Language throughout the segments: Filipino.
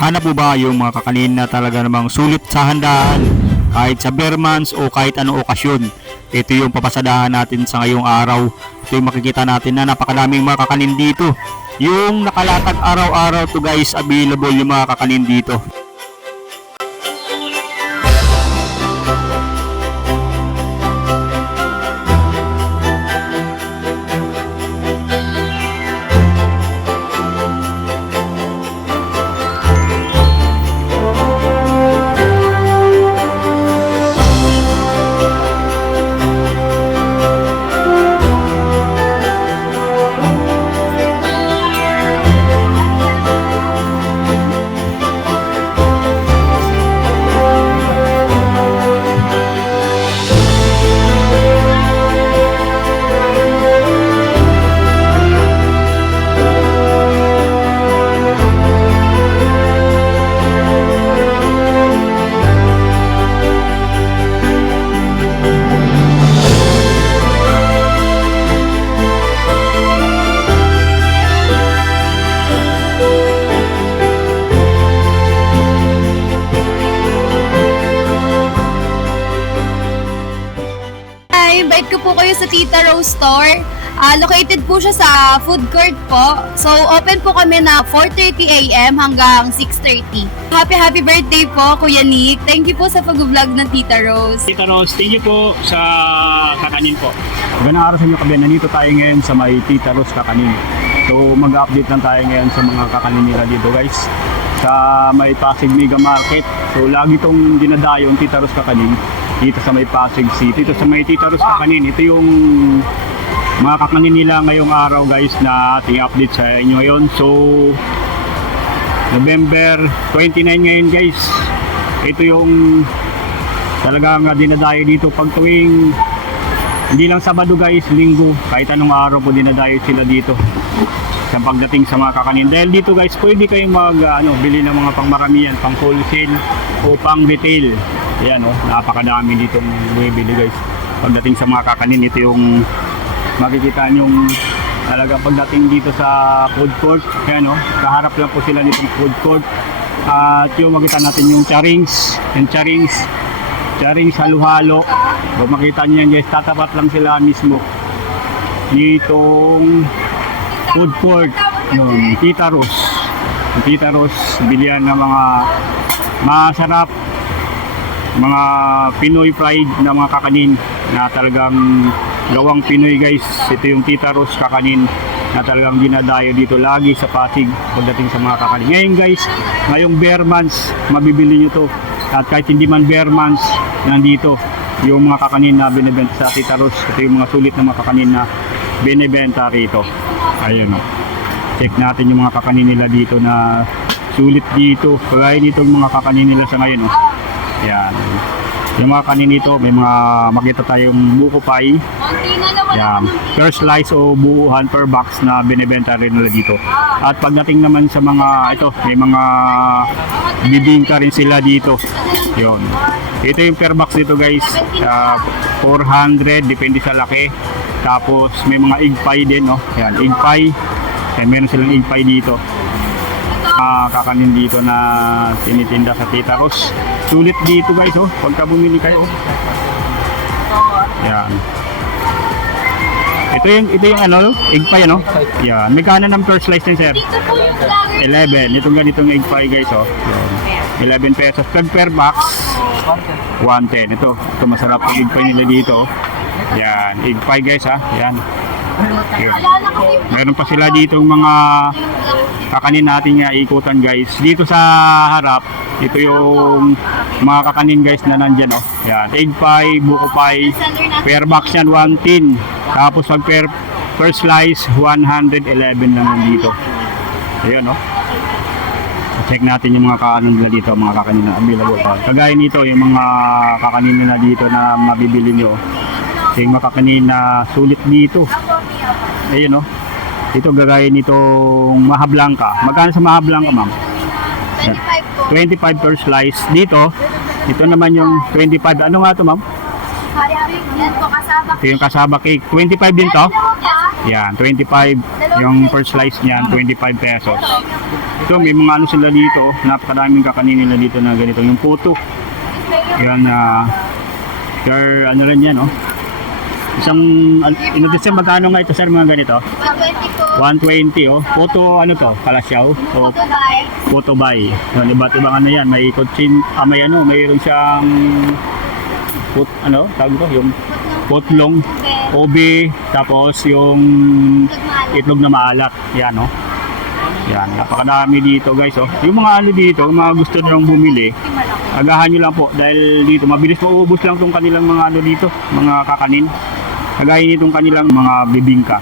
Hanap mo ba yung mga kakanin na talaga namang sulit sa handaan? Kahit sa Bermans o kahit anong okasyon. Ito yung papasadahan natin sa ngayong araw. Ito yung makikita natin na napakadaming mga kakanin dito. Yung nakalatag araw-araw to guys, available yung mga kakanin dito. Ko po kayo sa Tita Rose Store. Ah, located po siya sa food court po. So, open po kami na 4.30 a.m. hanggang 6.30. Happy, happy birthday po, Kuya Nick. Thank you po sa pag-vlog ng Tita Rose. Tita Rose, thank you po sa kakanin po. Magandang araw sa inyo kabiyan. Nandito tayo ngayon sa may Tita Rose kakanin. So mag-update lang tayo ngayon sa mga kakanin nila dito guys. Sa may Pasig Mega Market. So lagi itong dinadayo yung Tita Rose kakanin dito sa may Pasig City. Dito sa may Tita Rose kakanin. Ito yung mga kakanin nila ngayong araw guys na ating update sa inyo ngayon. So November 29 ngayon guys. Ito yung talagang dinadayo dito pag tuwing hindi lang Sabado guys, Linggo, kahit anong araw po dinadayo sila dito sa pagdating sa mga kakanin. Dahil dito guys, pwede kayong mag ano, bili ng mga pangmaramihan, pang wholesale o pang retail. Ayan oh, napakadami dito bumibili guys. Pagdating sa mga kakanin, ito yung makikita yung talagang pagdating dito sa food court. Ayan oh, kaharap lang po sila nitong food court. At yung makita natin yung charings, yung charings, charings halo-halo. Kung makita niyo yan guys, tatapat lang sila mismo ditong food court yun, Tita Ros yung Tita Ros bilihan ng mga masarap mga Pinoy pride na mga kakanin na talagang gawang Pinoy guys. Ito yung Tita Ros kakanin na talagang dinadayo dito lagi sa Pasig pagdating sa mga kakanin. Ngayon guys ngayong bear months mabibili nyo to. At kahit hindi man bear months nandito yung mga kakanin na binibenta sa Tita Ros ito yung mga sulit na mga kakanin na binibenta rito ayun o check natin yung mga kakanin nila dito na sulit dito. Kagaya nitong mga kakanin nila sa ngayon o yan. Yung mga kanin nito may mga makita tayong buko pie. Yan. Per slice o buuhan per box na binibenta rin nila dito. At pagdating naman sa mga ito may mga bibingka rin sila dito. Yun ito yung per box dito guys Ah, 400 depende sa laki tapos may mga egg pie din no yan egg pie meron silang egg pie dito Ah, kakanin dito na tinitinda sa Tita Ros. Sulit dito guys, oh. Pagka bumili kayo. Yan. Ito yung ito yung ano, egg pie ano? Yan. Magkano ng per slice din, sir? Ito po yung vlogger. 11. Itong ganitong egg pie guys, oh. Yan. 11 pesos. Pag per box, 110. Ito, ito masarap yung egg pie nila dito. Yan, egg pie guys ha. Yan. Meron pa sila dito mga kakanin natin nga ikutan guys. Dito sa harap, ito yung mga kakanin guys na nandyan oh. Yan, egg pie, buko pie, per box yan 110. Tapos pag per, per slice 111 lang dito. Ayan oh. Check natin yung mga kakanin nila dito, mga kakanin na available pa. Kagaya nito, yung mga kakanin nila dito na mabibili nyo. Yung mga kakanin na sulit dito. Ayun oh. Ito gagaya nitong Maha Blanca. Magkano sa Maha Blanca, ma'am? 25 po. 25 per slice. Dito, ito naman yung 25. Ano nga to, ma'am? Yan po kasama. Ito yung kasaba cake. 25 din to? Yan, 25 yung per slice niyan, 25 pesos. Ito, may mga ano sila dito. Napakadaming kakanin nila dito na ganito. Yung puto. Yan, na per ano rin yan, oh. Isang, uh, inutis magkano nga ito, sir, mga ganito? 120 po. 120, oh. Puto, ano to? Kalasyaw? O puto bay. Yun, iba't ibang ano yan. May kotsin, ah, may ano, mayroon siyang put, ano, tawag ko, yung putlong, obi, tapos yung itlog na maalat. Yan, oh. Yan, napakadami dito guys, oh. Yung mga ano dito, yung mga gusto nilang bumili, agahan nyo lang po dahil dito mabilis maubos lang tong kanilang mga ano dito, mga kakanin. Kagaya nitong kanilang mga bibingka.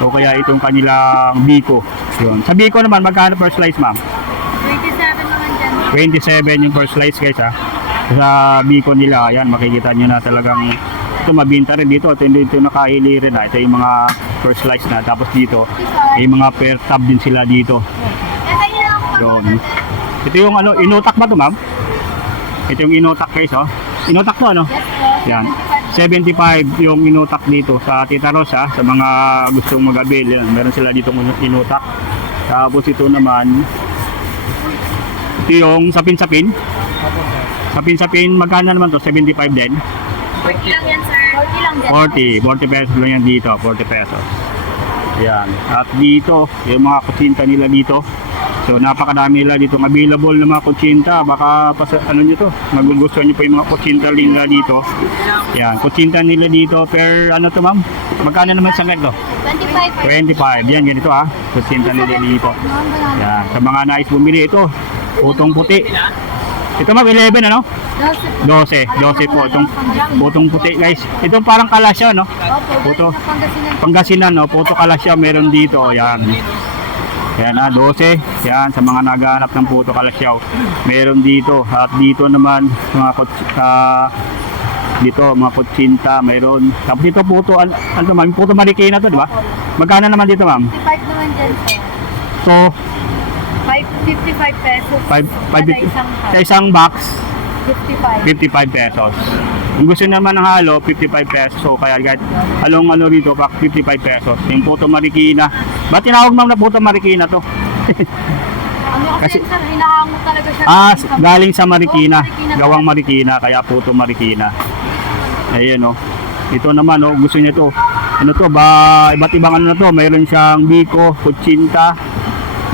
O kaya itong kanilang biko. Yun. Sa biko naman, magkano per slice, ma'am? 27 naman dyan. 27 yung first slice guys ha. Sa biko nila, ayan, makikita nyo na talagang ito mabinta rin dito. Ito, ito nakahili rin ha. Ito yung mga first slice na. Tapos dito, may mga per tab din sila dito. Yun. Ito yung ano, inutak ba to ma'am? Ito yung inutak guys oh. Inutak to ano? Yan. 75 yung inutak dito sa Tita Rosa sa mga gustong mag-avail. Yan. Meron sila dito inutak. Tapos ito naman ito yung sapin-sapin. Sapin-sapin, magkano naman to? 75 din? 40 lang yan, sir. 40 lang dyan. 40. 40 pesos lang yan dito. 40 pesos. Yan. At dito, yung mga kutsinta nila dito. So napakadami nila dito available na mga kutsinta. Baka pas, ano nyo to, magugustuhan nyo pa yung mga kutsinta nila dito. Yan. Kutsinta nila dito per ano to ma'am? Magkano naman sa ganito? 25 25. Yan, ganito ah. Kutsinta nila dito. Yan. Sa mga nais bumili ito, utong puti. Ito ma'am, 11 ano? 12. 12 po. Itong putong puti guys. Ito parang kalasya no? Puto. Pangasinan no? Puto kalasya meron dito. Yan. Yan ah, 12. Yan, sa mga naghahanap ng puto kalasyaw. Meron dito. At dito naman, mga kuts- ah, dito, mga kutsinta, meron. Tapos dito puto, an ano ma'am? Puto marikina to, di ba? Magkano naman dito, ma'am? 55 naman dyan, sir. So, 555 pesos. 5, Kada isang sa isang box, 55. 55 pesos. Kung gusto naman ng halo, 55 pesos. So, kaya kahit halong ano rito, pak 55 pesos. Yung puto marikina. Ba't tinawag ma'am na puto marikina to? Ano kasi, Kasi- sir, hinahango talaga siya. Ah, Sa- galing sa Marikina. Marikina Gawang Marikina, kaya puto Marikina. Ayan oh. Ito naman oh, gusto niya to. Ano to, ba iba't ibang ano na to. Mayroon siyang biko, kutsinta,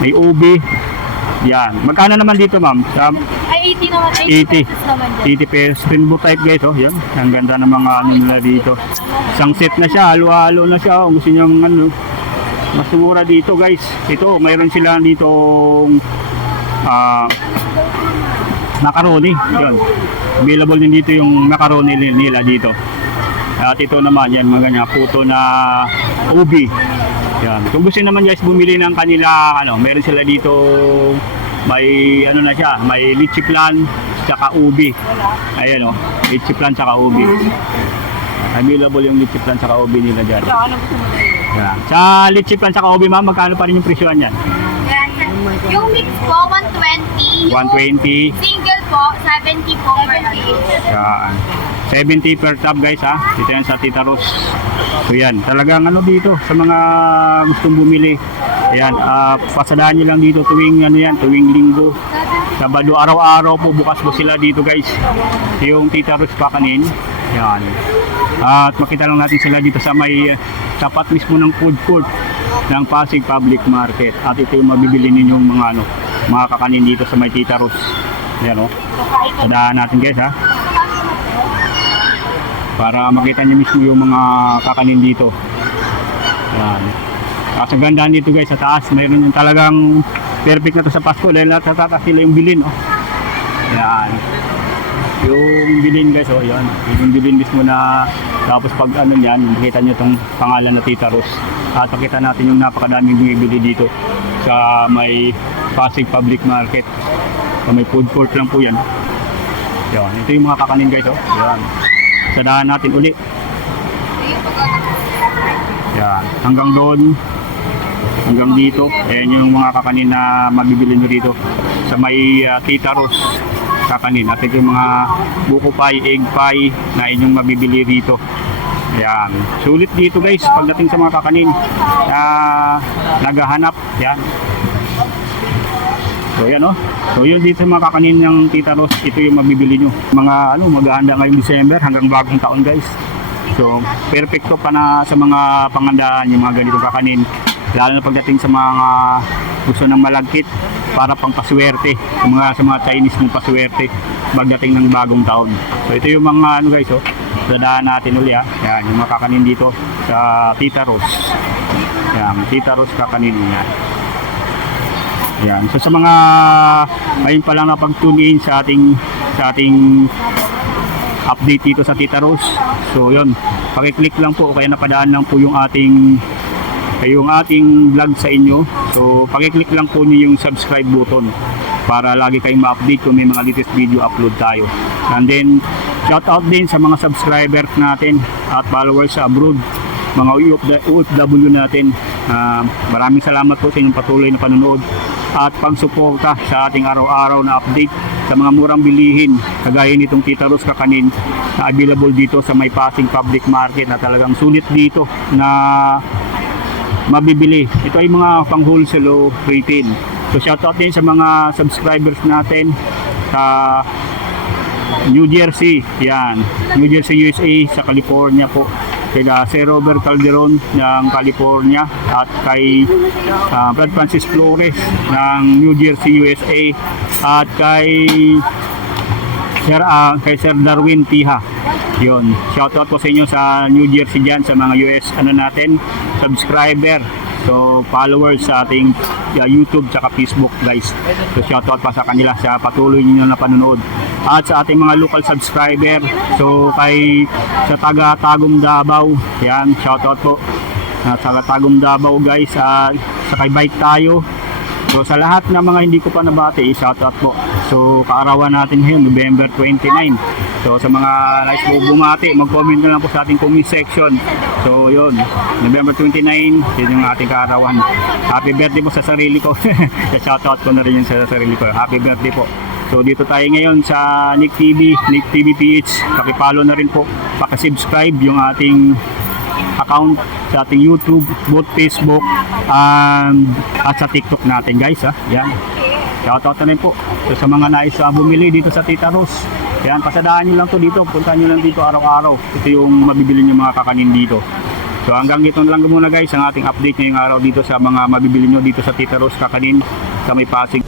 may ubi. Yan. Magkano naman dito, ma'am? Sa Ay, 80 naman. 80. 80 pesos naman dyan. 80 pesos. Rainbow type guys, oh. Yan. Ang ganda ng mga ano nila dito. Isang set na siya, halo-halo na siya. Oh. Gusto niyo ano, mas mura dito guys. Ito, mayroon sila dito ah macaroni. Yan. Available din dito yung macaroni ni- nila dito. At ito naman, yan, mga ganyan, puto na ubi. Yan. Kung gusto naman guys bumili ng kanila, ano, meron sila dito may ano na siya, may litchi plan tsaka ubi. Ayan oh, litchi plan tsaka ubi. Available yung litchi plan tsaka ubi nila dyan. Yan. Sa litchi plan tsaka ubi ma'am, magkano pa rin yung presyoan yan? Yan, sir. Yung mix po, 120. Yung 120. single po, 70 po per piece. Yan. 70 per tab guys ha. Dito yan sa Tita Rose. So yan, talagang ano dito sa mga gustong bumili. Ayan, ah pasadahan nyo lang dito tuwing ano yan, tuwing linggo. Sabado, araw-araw po bukas po sila dito guys. Yung Tita Rose Pakanin. Yan. At makita lang natin sila dito sa may uh, tapat mismo ng food court ng Pasig Public Market. At ito yung mabibili ninyong mga ano, mga kakanin dito sa may Tita Rose. Yan o. Sadahan natin guys ha para makita niyo mismo yung mga kakanin dito. Yan. Kasi gandaan dito guys sa taas, mayroon yung talagang perfect na to sa Pasko dahil nasa taas sila yung bilin. Oh. Yan. Yung bilin guys, oh, yan. Yung bilin mismo na tapos pag ano yan, makita nyo itong pangalan na Tita Ros. At makita natin yung napakadaming bumibili dito sa may Pasig Public Market. Sa may food court lang po yan. Yan. Ito yung mga kakanin guys, oh. Yan. Sadahan natin uli. Yan. Hanggang doon. Hanggang dito. Ayan yung mga kakanin na mabibili nyo dito. Sa may uh, Tita Ros kakanin. At yung mga buko pie, egg pie na inyong mabibili dito. Ayan. Sulit dito guys pagdating sa mga kakanin na naghahanap. Yan. So yan oh. So yun dito mga kakanin ng Tita Ros, ito yung mabibili nyo. Mga ano, maghahanda ngayong December hanggang bagong taon guys. So perfecto pa na sa mga pangandaan yung mga ganitong kakanin. Lalo na pagdating sa mga gusto ng malagkit para pang paswerte. Sa mga, sa mga Chinese ng paswerte pagdating ng bagong taon. So ito yung mga ano guys oh. Dadaan natin uli ah. Yan, yung mga kakanin dito sa Tita Ros. Yan, Tita Ros kakanin yan. Yan. So sa mga ngayon pa lang napag-tune in sa ating sa ating update dito sa Tita Rose. So yun, paki-click lang po kaya napadaan lang po yung ating yung ating vlog sa inyo. So paki-click lang po niyo yung subscribe button para lagi kayong ma-update kung may mga latest video upload tayo. And then shout out din sa mga subscribers natin at followers sa abroad mga OFW natin. Ah, maraming salamat po sa inyong patuloy na panonood at pagsuporta sa ating araw-araw na update sa mga murang bilihin kagaya nitong Tita Rose Kakanin na available dito sa may Pasing Public Market na talagang sulit dito na mabibili. Ito ay mga pang wholesale o retail. So shoutout din sa mga subscribers natin sa New Jersey, yan. New Jersey, USA, sa California po. Kaya Sir Robert Calderon ng California at kay ah, Brad Francis Flores ng New Jersey, USA at kay Sir, ah, kay Sir Darwin Tiha. Yun. Shoutout po sa inyo sa New Jersey dyan, sa mga US ano natin, subscriber. So, followers sa ating uh, YouTube tsaka Facebook guys. So, shoutout pa sa kanila sa patuloy ninyo na panonood. At sa ating mga local subscriber. So, kay sa taga Tagum Davao. Yan, shoutout po. Uh, sa Tagum Davao guys. At sa kay Bike Tayo. So sa lahat ng mga hindi ko pa nabati, shoutout po. So kaarawan natin ngayon, November 29. So sa mga nais po bumati, mag-comment na lang po sa ating comment section. So yun, November 29, yun yung ating kaarawan. Happy birthday po sa sarili ko. shoutout ko na rin yun sa sarili ko. Happy birthday po. So dito tayo ngayon sa Nick TV, Nick TV PH. Pakipalo na rin po, pakasubscribe yung ating account sa ating YouTube, both Facebook, and at sa TikTok natin guys ha. Yan. Shoutout na rin po. So, sa mga nais uh, bumili dito sa Tita Rose. Yan, pasadaan nyo lang to dito. Puntahan nyo lang dito araw-araw. Ito yung mabibili nyo mga kakanin dito. So hanggang dito na lang muna guys ang ating update ngayong araw dito sa mga mabibili nyo dito sa Tita Rose kakanin sa may Pasig.